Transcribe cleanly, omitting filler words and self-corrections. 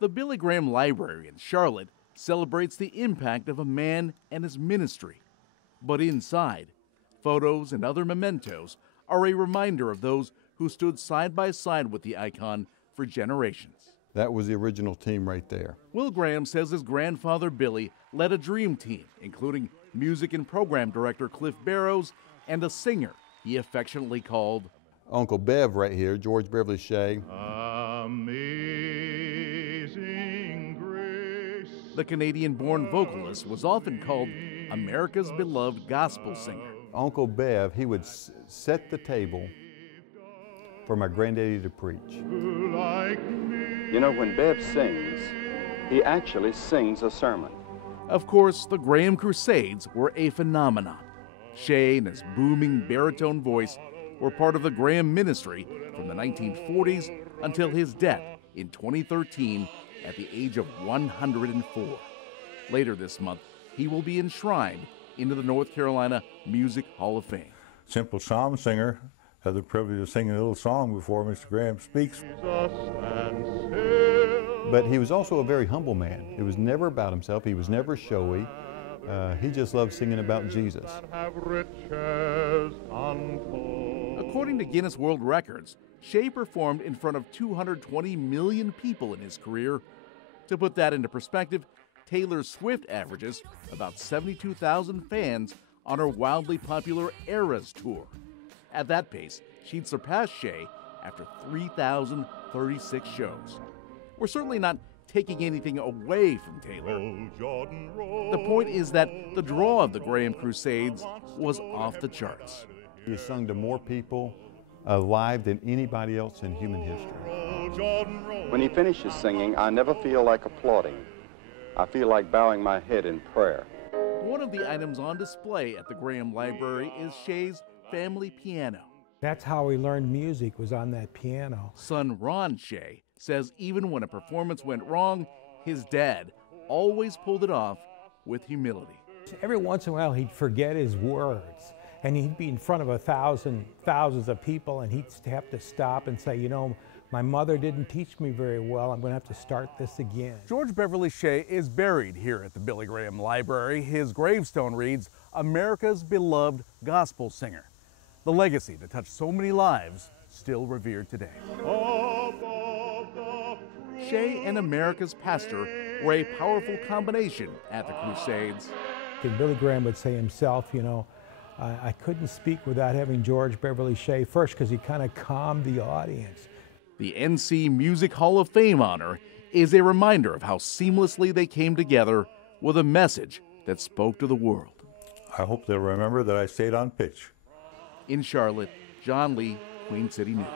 The Billy Graham Library in Charlotte celebrates the impact of a man and his ministry. But inside, photos and other mementos are a reminder of those who stood side by side with the icon for generations. That was the original team right there. Will Graham says his grandfather Billy led a dream team, including music and program director Cliff Barrows and a singer he affectionately called Uncle Bev right here, George Beverly Shea. Amazing Grace. The Canadian-born vocalist was often called America's beloved gospel singer. Uncle Bev, he would set the table for my granddaddy to preach. You know, when Bev sings, he actually sings a sermon. Of course, the Graham Crusades were a phenomenon. Shea and his booming baritone voice were part of the Graham ministry from the 1940s until his death in 2013 at the age of 104. Later this month, he will be enshrined into the North Carolina Music Hall of Fame. Simple psalm singer, had the privilege of singing a little song before Mr. Graham speaks. But he was also a very humble man. It was never about himself. He was never showy. He just loved singing about Jesus. According to Guinness World Records, Shea performed in front of 220 million people in his career. To put that into perspective, Taylor Swift averages about 72,000 fans on her wildly popular Eras tour. At that pace, she'd surpass Shea after 3,036 shows. We're certainly not taking anything away from Taylor. The point is that the draw of the Graham Crusades was off the charts. He sung to more people live than anybody else in human history. When he finishes singing, I never feel like applauding. I feel like bowing my head in prayer. One of the items on display at the Graham Library is Shea's family piano. That's how we learned music, was on that piano. Son Ron Shea says even when a performance went wrong, his dad always pulled it off with humility. Every once in a while he'd forget his words, and he'd be in front of thousands of people, and he'd have to stop and say, you know, my mother didn't teach me very well. I'm going to have to start this again. George Beverly Shea is buried here at the Billy Graham Library. His gravestone reads, America's beloved gospel singer. The legacy that touched so many lives still revered today. Shea and America's pastor were a powerful combination at the Crusades. And Billy Graham would say himself, you know, I couldn't speak without having George Beverly Shea first, because he kind of calmed the audience. The NC Music Hall of Fame honor is a reminder of how seamlessly they came together with a message that spoke to the world. I hope they'll remember that I stayed on pitch. In Charlotte, John Lee, Queen City News.